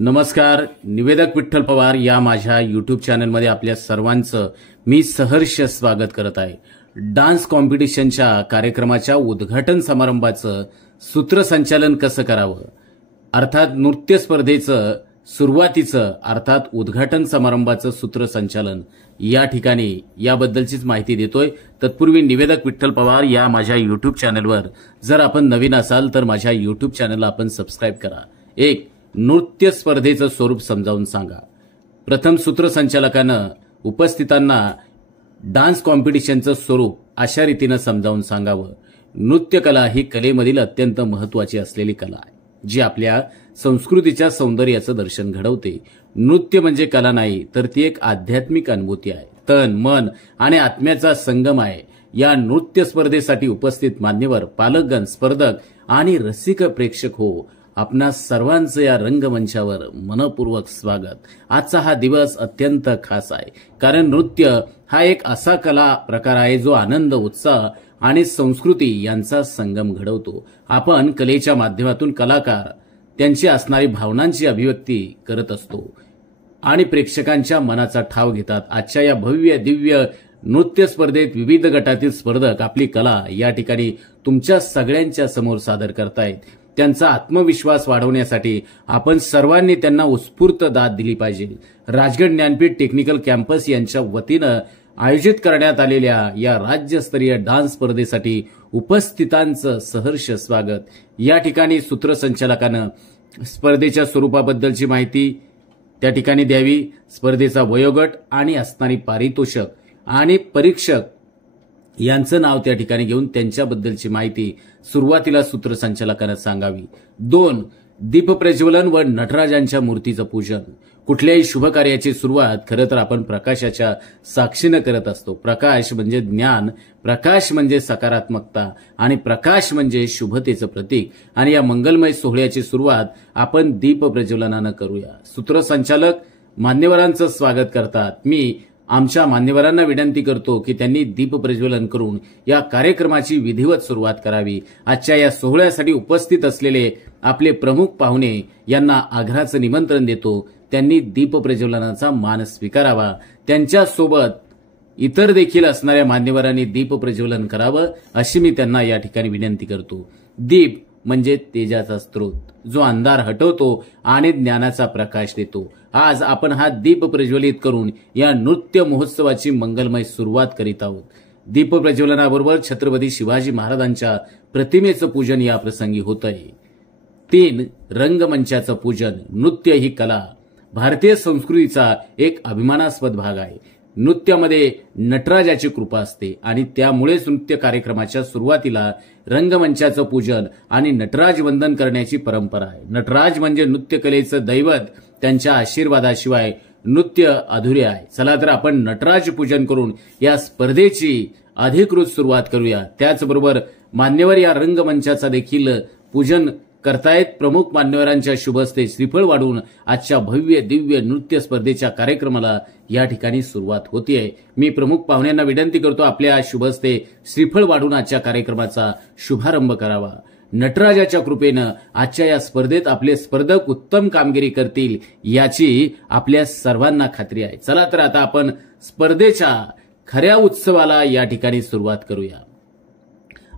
नमस्कार. निवेदक विठ्ठल पवार या माझ्या यूट्यूब चॅनलमध्ये आपल्या सर्वांचं मी सहर्ष स्वागत करत आहे. डान्स कॉम्पिटिशनच्या कार्यक्रमाच्या उद्घाटन समारंभाचं सूत्रसंचालन कसं करावं, अर्थात नृत्य स्पर्धेचं सुरुवातीचं अर्थात उद्घाटन समारंभाचं सूत्रसंचालन या ठिकाणी याबद्दलचीच माहिती देतोय. तत्पूर्वी निवेदक विठ्ठल पवार या माझ्या यूट्यूब चॅनलवर जर आपण नवीन असाल तर माझ्या यूट्यूब चॅनलला आपण सबस्क्राईब करा. एक, नृत्य स्पर्धेचं स्वरूप समजावून सांगा. प्रथम सूत्रसंचालकानं उपस्थितांना डान्स कॉम्पिटिशनचं स्वरूप अशा रीतीनं समजावून सांगावं. नृत्यकला ही कलेमधील अत्यंत महत्त्वाची असलेली कला आहे, जी आपल्या संस्कृतीच्या सौंदर्याचं दर्शन घडवते. नृत्य म्हणजे कला नाही, तर ती एक आध्यात्मिक अनुभूती आहे. तन, मन आणि आत्म्याचा संगम आहे. या नृत्य स्पर्धेसाठी उपस्थित मान्यवर, पालकगण, स्पर्धक आणि रसिक प्रेक्षक हो, आपणा सर्वांचं या रंगमंचावर मनपूर्वक स्वागत. आजचा हा दिवस अत्यंत खास आहे, कारण नृत्य हा एक असा कला प्रकार आहे जो आनंद, उत्साह आणि संस्कृती यांचा संगम घडवतो. आपण कलेच्या माध्यमातून कलाकार त्यांची असणारी भावनांची अभिव्यक्ती करत असतो आणि प्रेक्षकांच्या मनाचा ठाव घेतात. आजच्या या भव्य दिव्य नृत्य स्पर्धेत विविध गटातील स्पर्धक आपली कला या ठिकाणी तुमच्या सगळ्यांच्या समोर सादर करतायत. त्यांचा आत्मविश्वास वाढवण्यासाठी आपण सर्वांनी त्यांना उत्स्फूर्त दाद दिली पाहिजे. राजगड ज्ञानपीठ टेक्निकल कॅम्पस यांच्या वतीनं आयोजित करण्यात आलेल्या या राज्यस्तरीय डान्स स्पर्धेसाठी उपस्थितांचं सहर्ष स्वागत. या ठिकाणी सूत्रसंचालकानं स्पर्धेच्या स्वरूपाबद्दलची माहिती त्या ठिकाणी द्यावी. स्पर्धेचा वयोगट आणि असणारी पारितोषिक आणि परीक्षक यांचं नाव त्या ठिकाणी घेऊन त्यांच्याबद्दलची माहिती सुरुवातीला सूत्रसंचालकानं सांगावी. 2, दीपप्रज्वलन व नटराजांच्या मूर्तीचं पूजन. कुठल्याही शुभ कार्याची सुरुवात खरं तर आपण प्रकाशाच्या साक्षीनं करत असतो. प्रकाश म्हणजे ज्ञान, प्रकाश म्हणजे सकारात्मकता आणि प्रकाश म्हणजे शुभतेचं प्रतीक. आणि या मंगलमय सोहळ्याची सुरुवात आपण दीपप्रज्वलनानं करूया. सूत्रसंचालक मान्यवरांचं स्वागत करतात. मी आमच्या मान्यवरांना विनंती करतो की त्यांनी दीप प्रज्वलन करून या कार्यक्रमाची विधिवत सुरुवात करावी. आजच्या या सोहळ्यासाठी उपस्थित असलेले आपले प्रमुख पाहुणे यांना आग्रहाचं निमंत्रण देतो. त्यांनी दीप प्रज्वलनाचा मान स्वीकारावा. त्यांच्यासोबत इतर देखील असणाऱ्या मान्यवरांनी दीप प्रज्वलन करावं अशी मी त्यांना या ठिकाणी विनंती करतो. दीप म्हणजे तेजाचा स्रोत, जो अंधार हटवतो आणि ज्ञानाचा प्रकाश देतो. आज आपण हा दीप प्रज्वलित करून या नृत्य महोत्सवाची मंगलमय सुरुवात करीत आहोत. दीप प्रज्वलनाबरोबर छत्रपती शिवाजी महाराजांच्या प्रतिमेचं पूजन या प्रसंगी होत आहे. 3, रंगमंचाचं पूजन. नृत्य ही कला भारतीय संस्कृतीचा एक अभिमानास्पद भाग आहे. नृत्यामध्ये नटराजाची कृपा असते आणि त्यामुळेच नृत्य कार्यक्रमाच्या सुरुवातीला रंगमंचाचं पूजन आणि नटराज वंदन करण्याची परंपरा आहे. नटराज म्हणजे नृत्यकलेचं दैवत. त्यांच्या आशीर्वादाशिवाय नृत्य अधुरे आहे. चला तर आपण नटराज पूजन करून या स्पर्धेची अधिकृत सुरुवात करूया. त्याचबरोबर मान्यवर या रंगमंचाचा देखील पूजन करतायत. प्रमुख मान्यवरांच्या शुभहस्ते श्रीफळ वाढून आजच्या भव्य दिव्य नृत्य स्पर्धेच्या कार्यक्रमाला या ठिकाणी सुरुवात होतीये. मी प्रमुख पाहुण्यांना विनंती करतो आपल्या शुभहस्ते श्रीफळ वाढून आजच्या कार्यक्रमाचा शुभारंभ करावा. नटराजाच्या कृपेनं आजच्या या स्पर्धेत आपले स्पर्धक उत्तम कामगिरी करतील याची आपल्या सर्वांना खात्री आहे. चला तर आता आपण स्पर्धेच्या खऱ्या उत्सवाला या ठिकाणी सुरुवात करूया.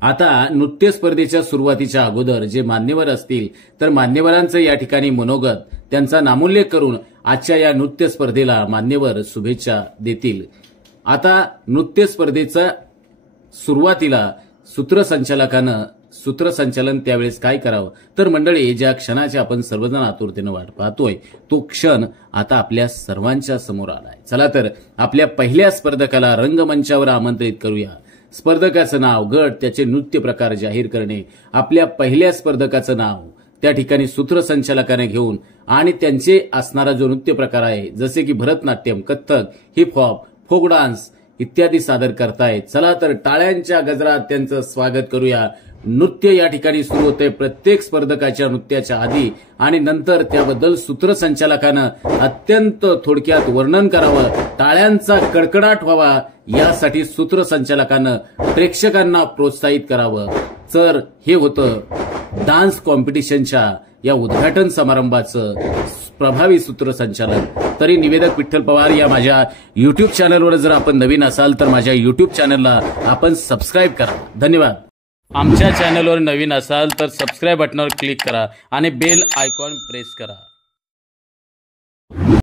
आता नृत्य स्पर्धेच्या सुरुवातीच्या अगोदर जे मान्यवर असतील तर मान्यवरांचं या ठिकाणी मनोगत, त्यांचा नामोल्लेख करून आजच्या या नृत्य स्पर्धेला मान्यवर शुभेच्छा देतील. आता नृत्य स्पर्धेच्या सुरुवातीला सूत्रसंचालन त्यावेळेस काय करावं, तर मंडळी, ज्या क्षणाची आपण सर्वजण आतुरतेनं वाट पाहतोय तो क्षण आता आपल्या सर्वांच्या समोर आलाय. चला तर आपल्या पहिल्या स्पर्धकाला रंगमंचावर आमंत्रित करूया. स्पर्धकाचं नाव, गट, त्याचे नृत्य प्रकार जाहीर करणे. आपल्या पहिल्या स्पर्धकाचं नाव त्या ठिकाणी सूत्रसंचालकाने घेऊन आणि त्यांचे असणारा जो नृत्य प्रकार आहे, जसे की Bharatanatyam, Kathak, hip hop, folk dance इत्यादी सादर करतायत. चला तर टाळ्यांच्या गजरात त्यांचं स्वागत करूया. नृत्य या ठिकाणी सुरू होते. प्रत्येक स्पर्धकाच्या नृत्याच्या आधी आणि नंतर त्याबद्दल सूत्रसंचालकानं अत्यंत थोडक्यात वर्णन करावं. टाळ्यांचा कडकडाट व्हावा यासाठी सूत्रसंचालकानं प्रेक्षकांना प्रोत्साहित करावं. तर हे होतं डान्स कॉम्पिटिशनच्या या उद्घाटन समारंभाचं प्रभावी सूत्रसंचालन. तरी निवेदक विठ्ठल पवार या माझ्या युट्यूब चॅनलवर जर आपण नवीन असाल तर माझ्या युट्यूब चॅनलला आपण सबस्क्राईब करा. धन्यवाद. आमच्या चॅनलवर नवीन असाल तर सबस्क्राईब बटनावर क्लिक करा आणि बेल आयकॉन प्रेस करा.